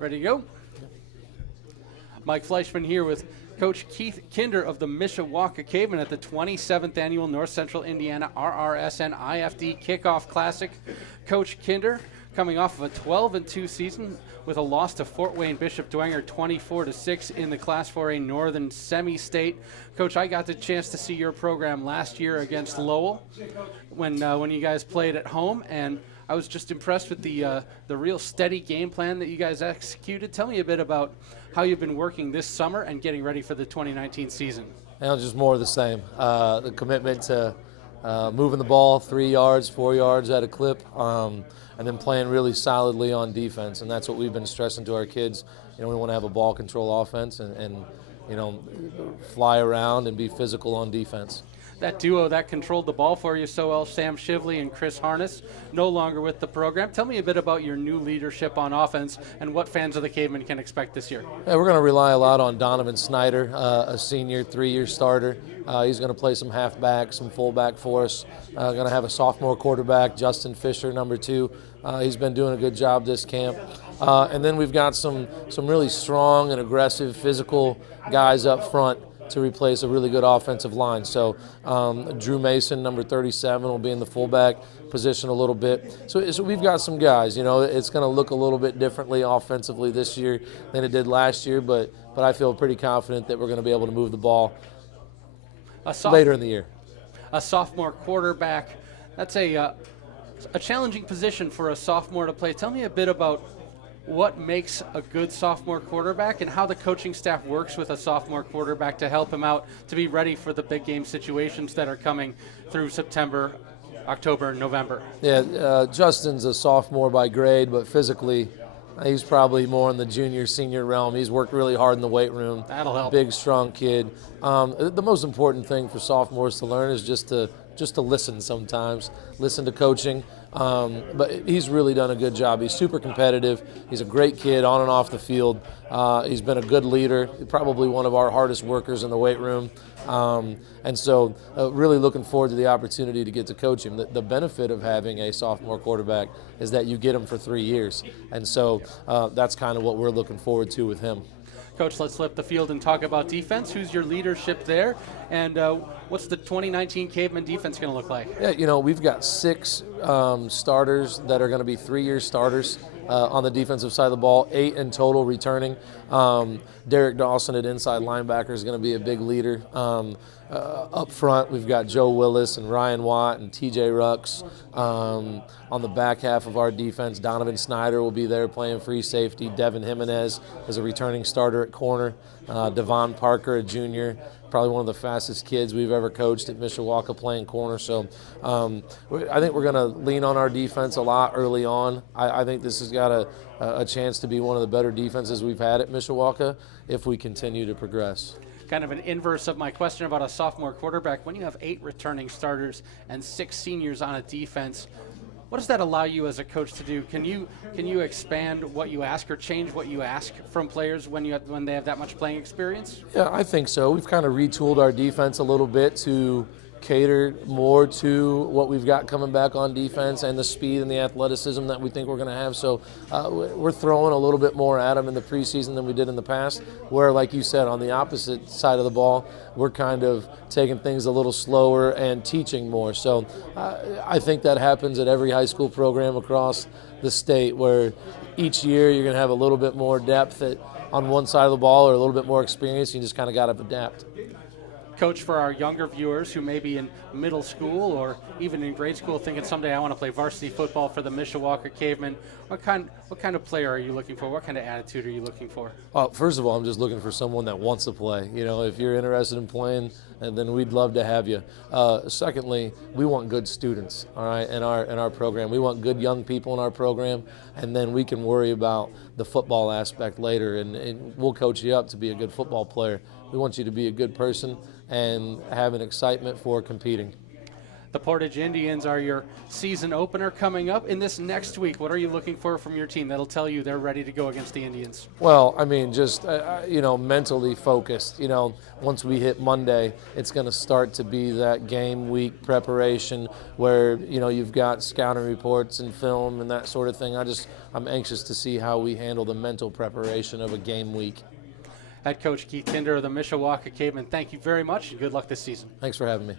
Ready to go? Mike Fleischman here with Coach Keith Kinder of the Mishawaka Cavemen at the 27th Annual North Central Indiana RRSN IFD Kickoff Classic. Coach Kinder coming off of a 12-2 season with a loss to Fort Wayne Bishop Dwenger 24-6 in the Class 4A Northern Semi-State. Coach, I got the chance to see your program last year against Lowell when you guys played at home, and I was just impressed with the real steady game plan that you guys executed. Tell me a bit about how you've been working this summer and getting ready for the 2019 season. Just more of the same. The commitment to moving the ball 3 yards, 4 yards at a clip, and then playing really solidly on defense. And that's what we've been stressing to our kids. We want to have a ball control offense and fly around and be physical on defense. That duo that controlled the ball for you so well, Sam Shively and Chris Harness, no longer with the program. Tell me a bit about your new leadership on offense and what fans of the Cavemen can expect this year. Yeah, we're going to rely a lot on Donovan Snyder, a senior 3-year starter. He's going to play some halfback, some fullback for us. Going to have a sophomore quarterback, Justin Fisher, number 2. He's been doing a good job this camp. And then we've got some really strong and aggressive physical guys up front to replace a really good offensive line. So Drew Mason, number 37, will be in the fullback position a little bit. So we've got some guys. It's going to look a little bit differently offensively this year than it did last year, but I feel pretty confident that we're going to be able to move the ball later in the year. A sophomore quarterback, that's a challenging position for a sophomore to play. Tell me a bit about what makes a good sophomore quarterback and how the coaching staff works with a sophomore quarterback to help him out to be ready for the big game situations that are coming through September, October, November. Yeah, Justin's a sophomore by grade, but physically he's probably more in the junior, senior realm. He's worked really hard in the weight room. That'll help. Big, strong kid. The most important thing for sophomores to learn is just to listen sometimes, listen to coaching. But he's really done a good job. He's super competitive. He's a great kid on and off the field. He's been a good leader, probably one of our hardest workers in the weight room. And so really looking forward to the opportunity to get to coach him. The benefit of having a sophomore quarterback is that you get him for 3 years. And so that's kind of what we're looking forward to with him. Coach, let's flip the field and talk about defense. Who's your leadership there? And what's the 2019 Caveman defense going to look like? Yeah, we've got 6 starters that are going to be 3-year starters on the defensive side of the ball, 8 in total returning. Derek Dawson at inside linebacker is going to be a big leader. Up front, we've got Joe Willis and Ryan Watt and TJ Rux. On the back half of our defense, Donovan Snyder will be there playing free safety. Devin Jimenez is a returning starter at corner. Devon Parker, a junior, probably one of the fastest kids we've ever coached at Mishawaka playing corner. So I think we're going to lean on our defense a lot early on. I think this has got a chance to be one of the better defenses we've had at Mishawaka if we continue to progress. Kind of an inverse of my question about a sophomore quarterback. When you have 8 returning starters and 6 seniors on a defense, what does that allow you as a coach to do? Can you expand what you ask or change what you ask from players when they have that much playing experience? Yeah, I think so. We've kind of retooled our defense a little bit to cater more to what we've got coming back on defense and the speed and the athleticism that we think we're going to have. So we're throwing a little bit more at them in the preseason than we did in the past, where, like you said, on the opposite side of the ball, we're kind of taking things a little slower and teaching more. So I think that happens at every high school program across the state, where each year you're going to have a little bit more depth on one side of the ball or a little bit more experience. You just kind of got to adapt. Coach, for our younger viewers who may be in middle school or even in grade school thinking someday I want to play varsity football for the Mishawaka Cavemen, what kind of player are you looking for? What kind of attitude are you looking for? First of all, I'm just looking for someone that wants to play. If you're interested in playing, then we'd love to have you. Secondly, we want good students, all right, in our program. We want good young people in our program, and then we can worry about the football aspect later, and we'll coach you up to be a good football player. We want you to be a good person and have an excitement for competing. The Portage Indians are your season opener coming up. In this next week, what are you looking for from your team that'll tell you they're ready to go against the Indians? Well, I mean, just, mentally focused. Once we hit Monday, it's going to start to be that game week preparation where, you've got scouting reports and film and that sort of thing. I'm anxious to see how we handle the mental preparation of a game week. Head coach Keith Kinder of the Mishawaka Cavemen, thank you very much and good luck this season. Thanks for having me.